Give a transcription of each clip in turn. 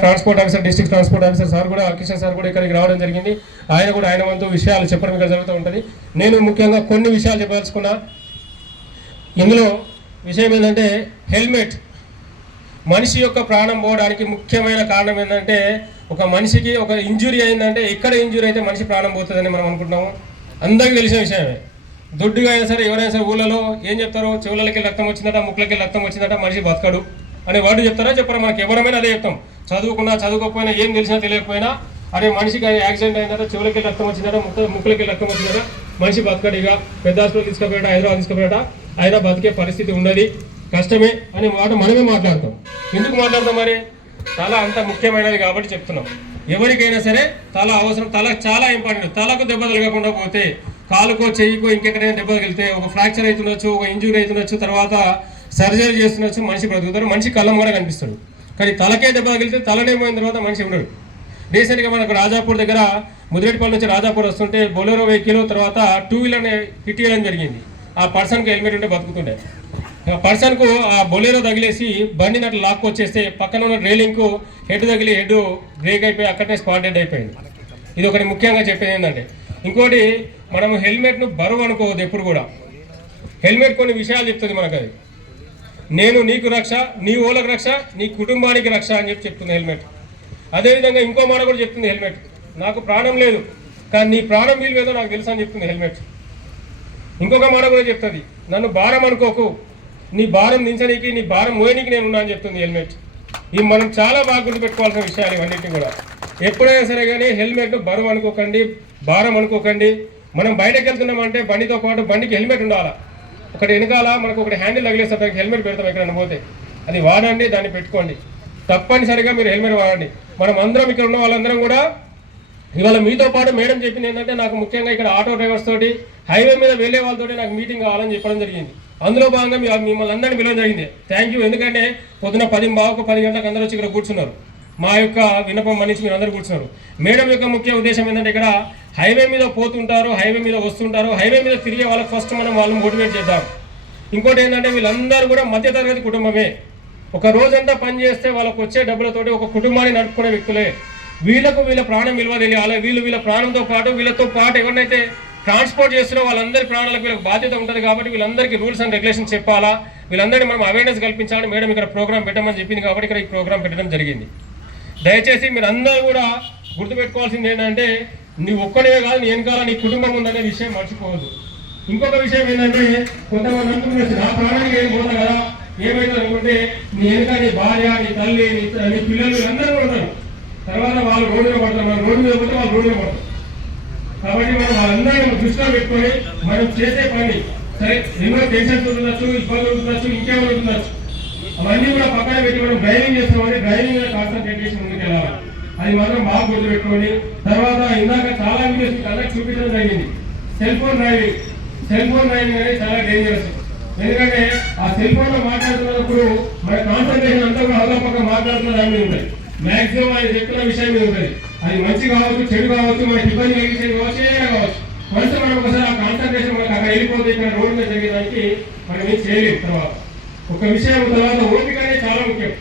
Transport officer district transport officer sir కూడా Kishan sir కూడా ఇక్కడికి రావడం జరిగింది. ఆయన కూడా ఆయన వంతు విషయాలు చెప్పడం ఇక్కడ జరుగుతూ ఉంటుంది. నేను ముఖ్యంగా కొన్ని విషయాలు చెప్పదలుచుకున్నా. ఇందులో విషయం ఏంటంటే హెల్మెట్. మనిషి యొక్క ప్రాణం పోవడానికి ముఖ్యమైన కారణం ఏంటంటే ఒక మనిషికి ఒక ఇంజురీ అయిందంటే ఎక్కడ ఇంజురీ అయితే మనిషి ప్రాణం పోతుందని మనం అనుకుంటున్నాము? అందరికీ తెలిసిన విషయమే. దుడ్డుగా అయినా సరే ఎవరైనా సరే ఊళ్ళలో ఏం చెప్తారు చెవులకి రక్తం వచ్చిందట ముక్కులకి రక్తం వచ్చిందట మనిషి బతకడు అనే వాడు చెప్తారా? చెప్పరా? మనకి ఎవరమైనా అదే చెప్తాం. చదువుకున్నా చదువుకోకపోయినా ఏం తెలిసినా తెలియకపోయినా అరే మనిషికి యాక్సిడెంట్ అయిందట చెవులకి రక్తం వచ్చిందట ముక్క ముక్కులకి రక్తం వచ్చిందట మనిషి బతకడు ఇక పెద్ద హాస్పిటల్ తీసుకుపోయాట హైదరాబాద్ తీసుకుపోయాట అయినా బతికే పరిస్థితి ఉండదు కష్టమే అనే మాట మనమే మాట్లాడతాం. ఎందుకు మాట్లాడతాం మరి? తల అంత ముఖ్యమైనది కాబట్టి చెప్తున్నాం. ఎవరికైనా సరే తల అవసరం తల చాలా ఇంపార్టెంట్ తలకు దెబ్బ తగలకుండా పోతే కాలుకో చెయ్యికో ఇంకెక్కడైనా దెబ్బ తగిలితే ఒక ఫ్రాక్చర్ అవుతుండొచ్చు ఒక ఇంజూరీ అవుతుండొచ్చు తర్వాత సర్జరీ చేస్తుండొచ్చు మనిషి బ్రతుకుతారు మనిషి కళ్ళం కూడా కనిపిస్తాడు. కానీ తలకే దెబ్బ తగిలితే తలనే పోయిన తర్వాత మనిషి ఉండడు. రీసెంట్గా మనకు రాజాపూర్ దగ్గర ముదిరెడ్డిపల్లి నుంచి రాజాపూర్ వస్తుంటే బొలెరో వెహికల్ తర్వాత టూ వీలర్ని హిట్ చేయడం జరిగింది. ఆ పర్సన్కి హెల్మెట్ ఉంటే బతుకుతుండే. ఆ పర్సన్కు ఆ బొలేరో తగిలేసి బండిని అట్లా లాక్కు వచ్చేస్తే పక్కన ఉన్న రైలింగ్కు హెడ్ తగిలి హెడ్ బ్రేక్ అయిపోయి అక్కడనే స్పాట్ డెడ్ అయిపోయింది. ఇది ఒకటి ముఖ్యంగా చెప్పేది ఏంటంటే ఇంకోటి మనము హెల్మెట్ను బరువు అనుకోవద్దు ఎప్పుడు కూడా. హెల్మెట్ కొన్ని విషయాలు చెప్తుంది మనకు అది. నేను నీకు రక్ష నీ ఓలకు రక్ష నీ కుటుంబానికి రక్ష అని చెప్పి చెప్తుంది హెల్మెట్. అదేవిధంగా ఇంకో మాట కూడా చెప్తుంది హెల్మెట్. నాకు ప్రాణం లేదు కానీ నీ ప్రాణం విలువేదో నాకు తెలుసు అని చెప్తుంది హెల్మెట్. ఇంకొక మాట కూడా చెప్తుంది నన్ను భారం అనుకోకు. నీ భారం దించడానికి నీ భారం మోయనీకి నేను ఉన్నా అని చెప్తుంది హెల్మెట్. ఇవి మనం చాలా బాగా గుర్తుపెట్టుకోవాల్సిన విషయాలు ఇవన్నింటినీ కూడా. ఎప్పుడైనా సరే కానీ హెల్మెట్ బరువు అనుకోకండి భారం అనుకోకండి. మనం బయటకు వెళ్తున్నామంటే బండితో పాటు బండికి హెల్మెట్ ఉండాలా? ఒకటి వెనకాల మనకు ఒకటి హ్యాండిల్ తగిలేస్తే దానికి హెల్మెట్ పెడతాం ఎక్కడైనా పోతే. అది వాడండి దాన్ని పెట్టుకోండి. తప్పనిసరిగా మీరు హెల్మెట్ వాడండి. మనం అందరం ఇక్కడ ఉన్న వాళ్ళందరం కూడా ఇవాళ మీతో పాటు మేడం చెప్పింది ఏంటంటే నాకు ముఖ్యంగా ఇక్కడ ఆటో డ్రైవర్స్ తోటి హైవే మీద వెళ్ళే వాళ్ళతోటి నాకు మీటింగ్ కావాలని చెప్పడం జరిగింది. అందులో భాగంగా మిమ్మల్ని అందరినీ పిలవడం జరిగింది. థ్యాంక్ యూ ఎందుకంటే పొద్దున పది బావుకు పది గంటలకు అందరూ వచ్చి ఇక్కడ కూర్చున్నారు. మా యొక్క విన్నపం మన్నించి మీరు అందరూ కూర్చున్నారు. మేడం యొక్క ముఖ్య ఉద్దేశం ఏంటంటే ఇక్కడ హైవే మీద పోతుంటారు హైవే మీద వస్తుంటారు హైవే మీద తిరిగే వాళ్ళకి ఫస్ట్ మనం వాళ్ళని మోటివేట్ చేద్దాం. ఇంకోటి ఏంటంటే వీళ్ళందరూ కూడా మధ్యతరగతి కుటుంబమే. ఒక రోజంతా పని చేస్తే వాళ్ళకు వచ్చే డబ్బులతోటి ఒక కుటుంబాన్ని నడుపుకునే వ్యక్తులే. వీళ్ళకు వీళ్ళ ప్రాణం విలువ తెలియాలి వీళ్ళు వీళ్ళ ప్రాణంతో పాటు వీళ్ళతో పాటు ఎవరినైతే ట్రాన్స్పోర్ట్ చేస్తున్నారో వాళ్ళందరి ప్రాణాలకు వీళ్ళకి బాధ్యత ఉంటుంది కాబట్టి వీళ్ళందరికీ రూల్స్ అండ్ రెగ్యులేషన్స్ చెప్పాలా. వీళ్ళందరినీ మనం అవేర్నెస్ కల్పించాలని మేడం ఇక్కడ ప్రోగ్రామ్ పెట్టమని చెప్పింది కాబట్టి ఇక్కడ ఈ ప్రోగ్రామ్ పెట్టడం జరిగింది. దయచేసి మీరు అందరూ కూడా గుర్తుపెట్టుకోవాల్సింది ఏంటంటే నీ ఒక్కడే కాదు నీ వెనకాల నీ కుటుంబం ఉందనే విషయం మర్చిపోవద్దు. ఇంకొక విషయం ఏంటంటే కొంతమంది అనుకుంటున్నారు నా ప్రాణానికి ఏం పోతా కదా ఏమైతే అనుకుంటే నీ వెనక నీ భార్య నీ తల్లి నీ పిల్లలు అందరూ ఉంటారు. తర్వాత వాళ్ళు రోడ్డు మీద పడతారు మనం రోడ్డు మీద పోతే వాళ్ళు రోడ్డు మీద పడతారు. కాబట్టి మనం వాళ్ళందరినీ దృష్టిలో పెట్టుకొని మనం చేసే పని సరే ఎన్నో టెన్షన్స్ ఉండొచ్చు ఇబ్బందులు ఉండొచ్చు ఇంకేమైనా ఉండొచ్చు. అవన్నీ కూడా పక్కన పెట్టి మనం డ్రైవింగ్ చేస్తామని డ్రైవింగ్ కాస్త అది మాత్రం బాగా గుర్తుపెట్టుకోండి. తర్వాత ఇందాక చాలా వీడియోస్ కళ్ళకి చూపించడం జరిగింది. Cell phone driving cell phone driving అనేది చాలా డేంజరస్ ఎందుకంటే ఆ సెల్ ఫోన్లో మాట్లాడుతున్నప్పుడు మన కాన్సన్ట్రేషన్ అంతా కూడా అదో పక్క మాట్లాడుతున్న దాని మీద ఉంటుంది. మాక్సిమం ఆయన చెప్పిన విషయం మీద ఉంటుంది. అది మంచి కావచ్చు చెడు కావచ్చు మనకి ఇబ్బంది కలిగించేది కావచ్చు ఏదైనా కావచ్చు. మనసు మనం ఒకసారి ఆ కాన్సన్ట్రేషన్ మనకు అక్కడ వెళ్ళిపోతే ఇక్కడ రోడ్ మీద జరిగేదానికి మనం ఏం చేయలేము తర్వాత. ఒక విషయం తర్వాత ఓపిక అనేది చాలా ముఖ్యం.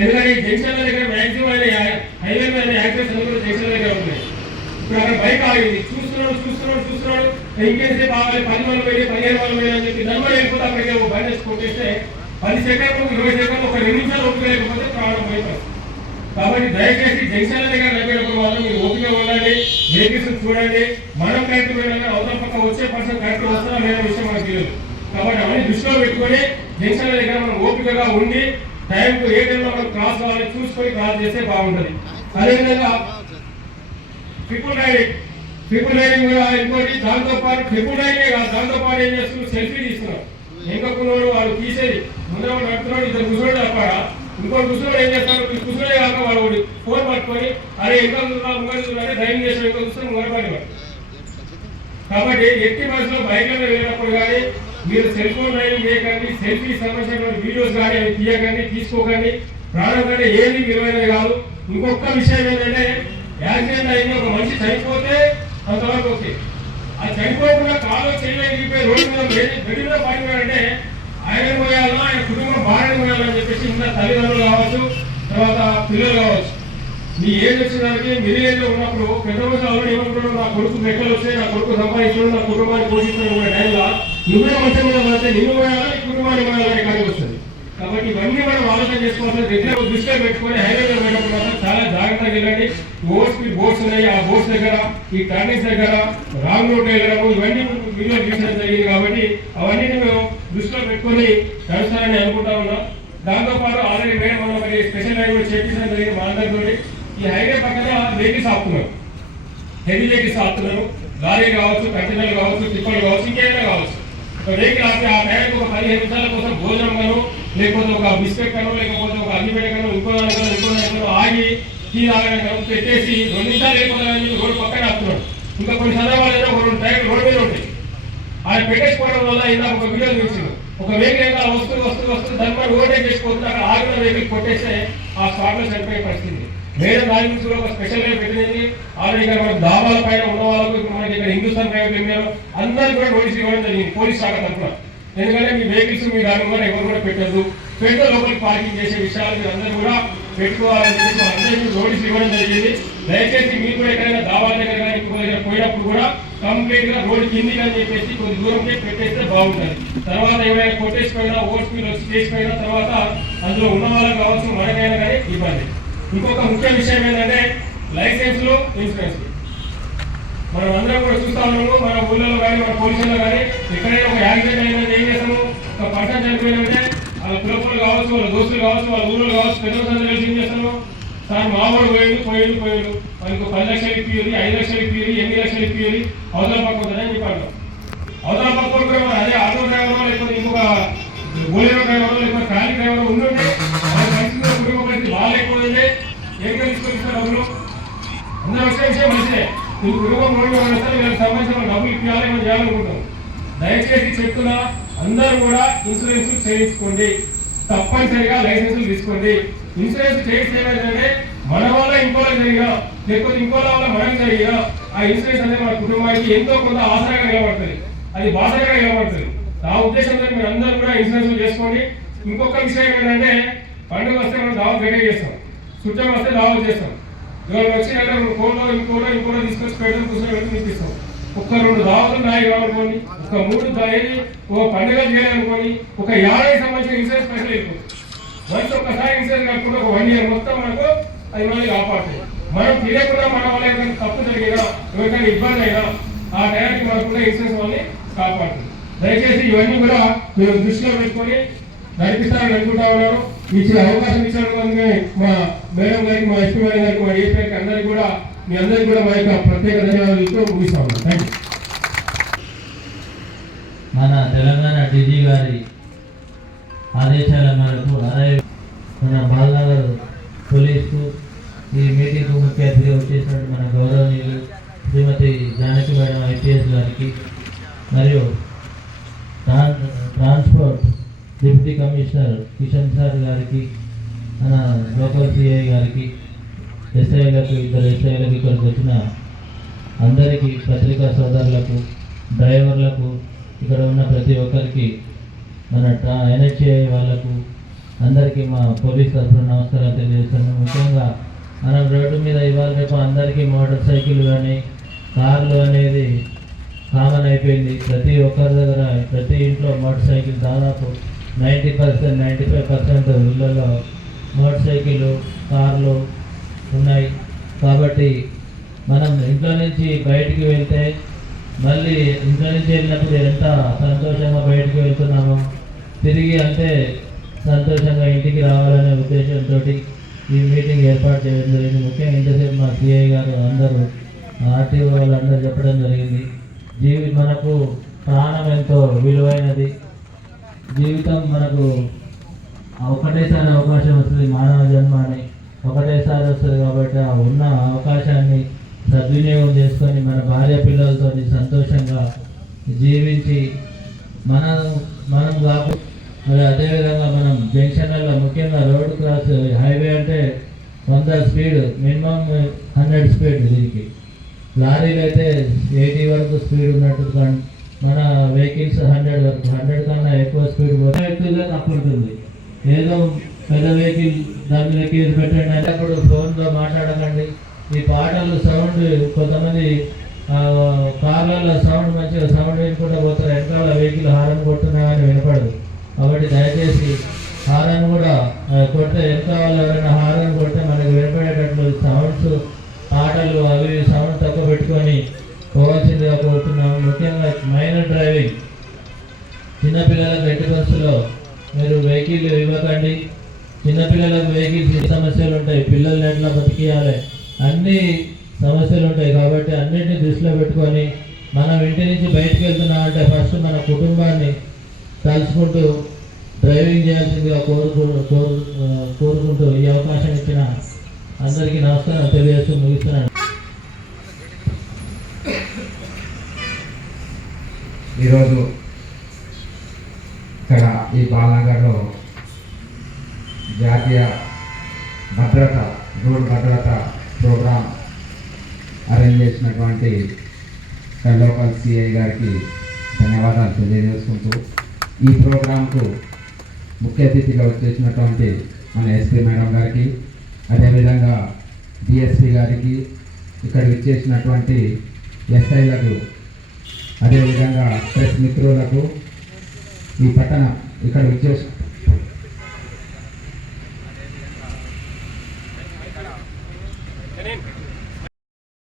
ఎందుకంటే ఈ జంక్షన్ల దగ్గర మాక్సిమం ఆయన హైవే మీద యాక్సిడెంట్స్ కూడా జంక్షన్ల దగ్గర ఉన్నాయి ఇప్పుడు అక్కడ బైక్ ఆగింది. చూస్తున్నాడు చూస్తున్నాడు చూస్తున్నాడు. ఇంకేసే బాగాలి పది వందలు పోయి పదిహేను వందలు పోయి అని చెప్పి నలభై వెళ్ళిపోతే అక్కడికి ఒక బండి కొట్టేస్తే పది సెకండ్లు ఇరవై సెకండ్లు ఒక రెండు నిమిషాలు ఓపిక లేకపోతే ప్రాణం పోయిపోతుంది. కాబట్టి దయచేసి జంక్షన్ల దగ్గర నడిపేటప్పుడు వాళ్ళు మీరు ఓపిక ఉండాలి వెహికల్స్ చూడండి. మనం కరెక్ట్ పోయినా అవతల పక్క వచ్చే పర్సన్ కరెక్ట్ వస్తున్నా లేదా విషయం మనకు తెలియదు. కాబట్టి అవన్నీ దృష్టిలో పెట్టుకొని జంక్షన్ల దగ్గర మనం ఓపికగా ఉండి టైంకు ఏ టైంలో మనం క్రాస్ కావాలి చూసుకొని క్రాస్ చేస్తే బాగుంటుంది. అదేవిధంగా ట్రిపుల్ రైడింగ్ ట్రిపుల్ రైడింగ్ కూడా ఇంకోటి దాంతో పాటు ట్రిపుల్ రైడింగ్ కాదు దాంతో పాటు ఏం చేస్తున్నారు? సెల్ఫీ తీస్తున్నారు. ఎంకొక్కున్నాడు వాడు తీసేది. ముందర నడుతున్నాడు ఇద్దరు కుసురుడు తప్ప ఇంకో కుసురుడు ఏం చేస్తారు ఈ కాక వాడు ఒకటి ఫోన్ పట్టుకొని అరే ఇంకా ముంగడు అంటే డ్రైవింగ్ చేసిన ఇంకో కుసురు ముంగడపడి కాబట్టి ఎట్టి మనసులో బైక్లో వెళ్ళినప్పుడు కానీ మీరు సెల్ ఫోన్ డ్రైవింగ్ చేయకండి సెల్ఫీ సంబంధించిన వీడియోస్ కానీ తీయకండి తీసుకోకండి. ప్రాణం కంటే ఏది విలువైనది కాదు. ఇంకొక విషయం ఏంటంటే యాక్సిడెంట్ అయింది ఒక మనిషి చనిపోతే కొంతవరకు ఓకే. ఆ చనిపోకుండా కాలో చేయలేకపోయి రోడ్డు మీద బెడి- బెడి మీద పడిపోయాడంటే ఆయన పోయాలన్నా ఆయన కుటుంబం బాగానే పోయాలని చెప్పేసి ఇంకా తల్లిదండ్రులు కావచ్చు తర్వాత పిల్లలు కావచ్చు. మీ ఏజ్ వచ్చేదానికి మిడిల్ ఏజ్ ఉన్నప్పుడు పెద్ద మనిషి ఆల్రెడీ ఏమనుకున్నాడు నా కొడుకు మెక్కలు వచ్చాయి నా కొడుకు సంపాదించడం నా కుటుంబాన్ని పోషించడం టైంలో నువ్వే మంచి మీద పడితే నిన్ను పోయాలా నీ కుటుంబాన్ని పోయాలని కలిగి వస్తుంది. కాబట్టి ఇవన్నీ మనం ఆలోచన చేసుకోవాల్సిన దగ్గర దృష్టిలో పెట్టుకొని హైవేలో పోయినప్పుడు మాత్రం చాలా జాగ్రత్తగా వెళ్ళండి. ఓవర్ స్పీడ్ బోట్స్ ఉన్నాయి. ఆ బోట్స్ దగ్గర ఈ టర్నింగ్స్ దగ్గర రాంగ్ రోడ్ వెళ్ళడము ఇవన్నీ వీడియో తీసడం జరిగింది కాబట్టి అవన్నీ మేము దృష్టిలో పెట్టుకొని నడుస్తానని అనుకుంటా ఉన్నాం. దాంతోపాటు ఆల్రెడీ మేము మనం ఒకటి స్పెషల్ డ్రైవ్ కూడా చేపించడం జరిగింది మా అందరితో ఈ హైవే పక్కన వెహికల్స్ ఆపుతున్నాం హెవీ వెహికల్స్ ఆపుతున్నాము లారీ కావచ్చు కంటైనర్ కావచ్చు టిప్పర్లు కావచ్చు ఇంకేమైనా కావచ్చు. ఒక వెహికల్ ఆపి ఆ టైంకి ఒక పదిహేను నిమిషాల కోసం భోజనం గాను లేకపోతే ఒక బిస్కెట్ కను లేకపోతే ఒక అన్ని పెట్టకను ఇంకో దానికో ఇంకో దానికో ఆగి టీ తాగడం పెట్టేసి రెండుసార్లు నిమిషాలు చెప్పి రోడ్డు పక్కన వస్తున్నాడు ఇంకా కొన్ని సందర్భాలు అయితే ఒక రెండు టైర్లు రోడ్డు మీద ఉంటాయి. ఆయన పెట్టేసుకోవడం వల్ల ఇలా ఒక వీడియో చూసింది ఒక వెహికల్ ఇంకా వస్తుంది వస్తుంది వస్తుంది దాని మీద ఓవర్టేక్ చేసుకోవచ్చు అక్కడ ఆగిన వెహికల్ కొట్టేస్తే ఆ స్పాట్లో చనిపోయే పరిస్థితి. వేరే దాని నుంచి కూడా ఒక స్పెషల్గా పెట్టింది ఆల్రెడీ ఇక్కడ మన దాబాల పైన ఉన్న వాళ్ళకు ఇప్పుడు మనకి ఇక్కడ హిందుస్థాన్ ప్రైవేట్ లిమిటెడ్ అందరికీ కూడా నోటీస్ ఇవ్వడం జరిగింది పోలీస్ శాఖ తరఫున. ఎందుకంటే మీ వెహికల్స్ మీ దాని కూడా ఎవరు కూడా పెట్టద్దు. పెద్ద లోపలికి పార్కింగ్ చేసే విషయాలు మీరు అందరూ కూడా పెట్టుకోవాలని చెప్పేసి అందరికీ నోటీస్ ఇవ్వడం జరిగింది. దయచేసి మీరు కూడా ఎక్కడైనా దాబాల దగ్గర కానీ ఇంకో దగ్గర పోయినప్పుడు కూడా కంప్లీట్గా రోడ్ కింది అని చెప్పేసి కొద్ది దూరంకే పెట్టేస్తే బాగుంటుంది. తర్వాత ఏమైనా కొట్టేసిపోయినా ఓవర్ స్పీడ్ వచ్చి చేసిపోయినా తర్వాత అందులో ఉన్న వాళ్ళకి కావచ్చు మనకైనా కానీ ఇబ్బంది ఇంకొక ముఖ్య విషయం ఏంటంటే లైసెన్స్లో ఇన్సూరెన్స్ మనం అందరం కూడా చూస్తా ఉన్నాము మన ఊళ్ళో కానీ మన పోలీసుల్లో కానీ ఎక్కడైనా ఒక యాక్సిడెంట్ అయినా ఏం చేస్తాము? ఒక పర్సన్ చనిపోయినంటే వాళ్ళ కులపులు కావచ్చు వాళ్ళ దోస్తులు కావచ్చు వాళ్ళ ఊళ్ళో కావచ్చు పెద్ద సందర్భంలో ఏం చేస్తాము? సార్ మామూలు పోయిండు పోయిండు పోయిండు. మనకు పది లక్షలు ఇప్పియది ఐదు లక్షలు ఇప్పియది ఎనిమిది లక్షలు ఇప్పియది అవసరం పక్క చెప్పాను అవతల పక్క కూడా మరి అదే ఆటో డ్రైవర్ లేకపోతే ఇంకొక బోలేరో డ్రైవర్ లేకపోతే ట్రాలీ డ్రైవర్ ఉండుంటే వాళ్ళ పరిస్థితి కుటుంబ పరిస్థితి బాగాలేకపోతే ఏం తీసుకొని ఇస్తారు డబ్బులు అందరూ వచ్చే విషయం మంచిదే ఈ కుటుంబం రోడ్డు వస్తే వీళ్ళకి సంబంధించిన డబ్బులు ఇవ్వాలి మనం చేయాలనుకుంటాం దయచేసి చెప్తున్నా అందరూ కూడా ఇన్సూరెన్స్ చేయించుకోండి. తప్పనిసరిగా లైసెన్సులు తీసుకోండి. ఇన్సూరెన్స్ చేయించేదంటే మన వల్ల ఇంకోలా జరిగినా లేకపోతే ఇంకోలా వల్ల మనం జరిగినా ఆ ఇన్సూరెన్స్ అనేది మన కుటుంబానికి ఎంతో కొంత ఆసరాగా నిలబడుతుంది. అది బాధగా నిలబడుతుంది. నా ఉద్దేశంతో మీరు అందరూ కూడా ఇన్సూరెన్స్ చేసుకోండి. ఇంకొక విషయం ఏంటంటే పండుగ వస్తే మనం దావత్ రెడీ చేస్తాం. చుట్టం వస్తే దావత్ చేస్తాం. ఇవాళ వచ్చినట్టు రెండు కోట్లో ఇంకోటో ఇంకోటో తీసుకొచ్చి పెట్టడం కూర్చొని పెట్టి తినిపిస్తాం ఒక రెండు దావతులు నాయి కావాలనుకోండి ఒక మూడు దాయి ఒక పండుగ చేయాలనుకోండి ఒక యాభై సంబంధించిన ఇన్సూరెన్స్ స్పెషల్ అయిపోతుంది. వన్స్ ఒక్కసారి ఇన్సూరెన్స్ కట్టుకుంటే ఒక వన్ ఇయర్ మొత్తం మనకు అది మనల్ని కాపాడుతుంది. మనం తెలియకుండా మన వల్ల ఏదైనా తప్పు జరిగినా ఎవరికైనా ఇబ్బంది అయినా ఆ టైంకి కూడా ఇన్సూరెన్స్ వాళ్ళని కాపాడుతుంది. దయచేసి ఇవన్నీ కూడా మీరు దృష్టిలో పెట్టుకొని నడిపిస్తారని అనుకుంటా ఉన్నారు ఇచ్చిన అవకాశం ఇచ్చినందుకు మా మేడం గారికి మా ఎస్పీ మేడం గారికి మా ఏపీ గారికి అందరికీ కూడా మీ అందరికీ కూడా మా యొక్క ప్రత్యేక ధన్యవాదాలు ఇస్తూ ముగిస్తా ఉన్నాం థ్యాంక్ యూ మన తెలంగాణ డీజీ గారి ఆదేశాల మేరకు అరవై మన బాలనగర్ పోలీసు ఈ మీటింగ్ ముఖ్య అతిథిగా వచ్చేసినట్టు మన గౌరవనీయులు శ్రీమతి జానకి మేడం ఐపీఎస్ గారికి మరియు trans transport deputy commissioner Kishan sir గారికి మన లోకల్ సిఐ గారికి ఎస్ఐలకు ఇద్దరు ఎస్ఐలకు ఇక్కడికి వచ్చిన అందరికీ పత్రికా సోదరులకు డ్రైవర్లకు ఇక్కడ ఉన్న ప్రతి ఒక్కరికి మన ట్రా ఎన్హెచ్ఐ వాళ్ళకు అందరికీ మా పోలీస్ తరఫున నమస్కారాలు తెలియజేస్తాను ముఖ్యంగా మనం రోడ్డు మీద ఇవాళ రేపు అందరికీ మోటార్ సైకిల్ కానీ కార్లు అనేది కామన్ అయిపోయింది. ప్రతి ఒక్కరి దగ్గర ప్రతి ఇంట్లో మోటార్ సైకిల్ దాదాపు ninety percent ninety five percent ఇళ్ళలో మోటార్ సైకిళ్ళు కార్లు ఉన్నాయి. కాబట్టి మనం ఇంట్లో నుంచి బయటికి వెళ్తే మళ్ళీ ఇంట్లో నుంచి వెళ్ళినప్పుడు ఎంత సంతోషంగా బయటికి వెళ్తున్నామో తిరిగి అంటే సంతోషంగా ఇంటికి రావాలనే ఉద్దేశంతో ఈ మీటింగ్ ఏర్పాటు చేయడం జరిగింది. ముఖ్యంగా ఇంతసేపు మా సిఐ గారు అందరూ ఆర్టీఓ వాళ్ళందరూ చెప్పడం జరిగింది. జీవి మనకు ప్రాణం ఎంతో విలువైనది. జీవితం మనకు ఒకటేసారి అవకాశం వస్తుంది మానవ జన్మ అని ఒకటేసారి వస్తుంది కాబట్టి ఆ ఉన్న అవకాశాన్ని సద్వినియోగం చేసుకొని మన భార్య పిల్లలతో సంతోషంగా జీవించి మన మనం కాకు మరి అదేవిధంగా మనం జంక్షన్లలో ముఖ్యంగా రోడ్ క్రాస్ హైవే అంటే వంద స్పీడ్ మినిమం హండ్రెడ్ స్పీడ్ దీనికి. లారీలు అయితే ఎయిటీ వరకు స్పీడ్ ఉన్నట్టు మన వెహికల్స్ హండ్రెడ్ హండ్రెడ్ కన్నా ఎక్కువ స్పీడ్ పోతే వ్యక్తులుగా తప్పుడుతుంది ఏదో పెద్ద వెహికల్ దాని మీద కేసు పెట్టండి అంటే అప్పుడు ఫోన్లో మాట్లాడకండి. ఈ పాటలు సౌండ్ కొంతమంది కార్లలో సౌండ్ మంచిగా సౌండ్ వినుకుంటూ పోతారు. వెనకాల వెహికల్ హారన్ కొడుతున్నా కానీ వినపడదు. కాబట్టి దయచేసి హారన్ కూడా కొట్టే ఎంత ఎవరైనా హారన్ కొట్టే మనకు వినపడేటట్లు సౌండ్స్ పాటలు అవి సౌండ్ తక్కువ పెట్టుకొని పోవాల్సిందిగా కోరుతున్నాము ముఖ్యంగా మైనర్ డ్రైవింగ్. చిన్నపిల్లలకు ఎట్టి బస్సులో మీరు వెహికల్ ఇవ్వకండి. చిన్నపిల్లలకు వెహికల్స్ సమస్యలు ఉంటాయి. పిల్లల్ని ఎట్లా బతికియాలి? అన్ని సమస్యలు ఉంటాయి కాబట్టి అన్నింటినీ దృష్టిలో పెట్టుకొని మనం ఇంటి నుంచి బయటకు వెళ్తున్నాం అంటే ఫస్ట్ మన కుటుంబాన్ని కలుసుకుంటూ డ్రైవింగ్ చేయాల్సిందిగా కోరుకు కోరు కోరుకుంటూ ఈ అవకాశం ఇచ్చిన అందరికీ నమస్కారం తెలియజేస్తూ ముగిస్తున్నాను. ఈరోజు ఇక్కడ ఈ బాలనగర్లో జాతీయ భద్రత రోడ్ భద్రత ప్రోగ్రాం అరేంజ్ చేసినటువంటి లోకల్ సిఐ గారికి ధన్యవాదాలు తెలియజేసుకుంటూ ఈ ప్రోగ్రాంకు ముఖ్య అతిథిగా వచ్చేసినటువంటి మన ఎస్పీ మేడం గారికి అదేవిధంగా డిఎస్పి గారికి ఇక్కడ ఇచ్చేసినటువంటి ఎస్ఐలకు అదేవిధంగా ప్రెస్ మిత్రులకు ఈ పట్టణ ఇక్కడ విచ్చేసి